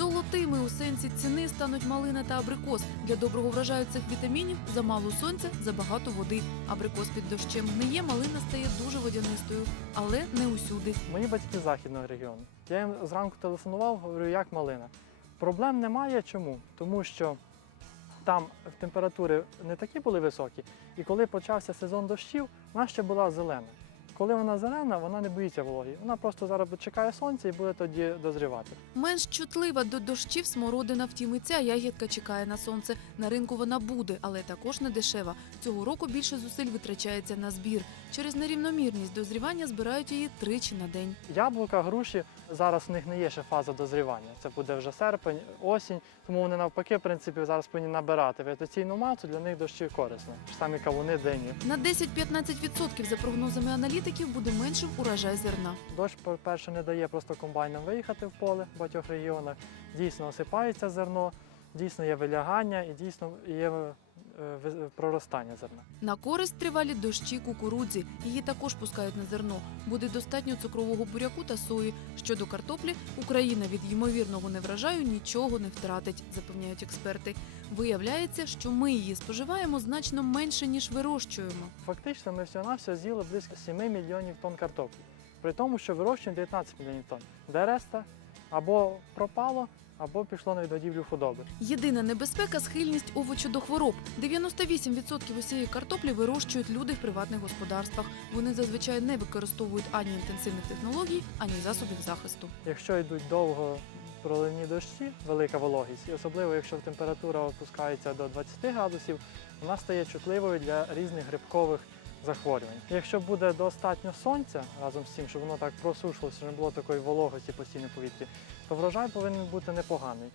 Крутими у сенсі ціни стануть малина та абрикос. Для доброго врожаю цих вітамінів замало сонця, забагато води. Абрикос під дощем гниє, малина стає дуже водянистою, але не усюди. Мої батьки з західного регіону. Я їм зранку телефонував, говорю, як малина. Проблем немає. Чому? Тому що там температури не такі були високі, і коли почався сезон дощів, вона ще була зелена. Коли вона зелена, вона не боїться вологі. Вона просто зараз чекає сонця і буде тоді дозрівати. Менш чутлива до дощів смородина, втім і ця ягідка чекає на сонце. На ринку вона буде, але також не дешева. Цього року більше зусиль витрачається на збір. Через нерівномірність дозрівання збирають її тричі на день. Яблука, груші зараз в них не є ще фаза дозрівання. Це буде вже серпень, осінь, тому вони навпаки, в принципі, зараз повинні набирати вегетаційну масу, для них дощі корисно. Самі кавуни дині. На 10-15% за прогнозами аналітиків буде меншим урожай зерна. Дощ, по-перше, не дає просто комбайнам виїхати в поле в багатьох регіонах. Дійсно осипається зерно, дійсно є вилягання і дійсно є е, проростання зерна. На користь тривалі дощі кукурудзі. Її також пускають на зерно. Буде достатньо цукрового буряку та сої. Щодо картоплі, Україна від ймовірного неврожаю нічого не втратить, запевняють експерти. Виявляється, що ми її споживаємо значно менше ніж вирощуємо. Фактично, ми всього-навсього з'їли близько 7 мільйонів тонн картоплі, при тому, що вирощуємо 19 мільйонів тонн. Де решта або пропало, або пішло на відгодівлю худоби. Єдина небезпека схильність овочу до хвороб. 98% усієї картоплі вирощують люди в приватних господарствах. Вони зазвичай не використовують ані інтенсивних технологій, ані засобів захисту. Якщо йдуть довго проливні дощі, велика вологість, і особливо якщо температура опускається до 20 градусів, вона стає чутливою для різних грибкових захворювань. Якщо буде достатньо сонця разом з тим, щоб воно так просушилося, щоб не було такої вологості постійно в повітрі, то врожай повинен бути непоганий.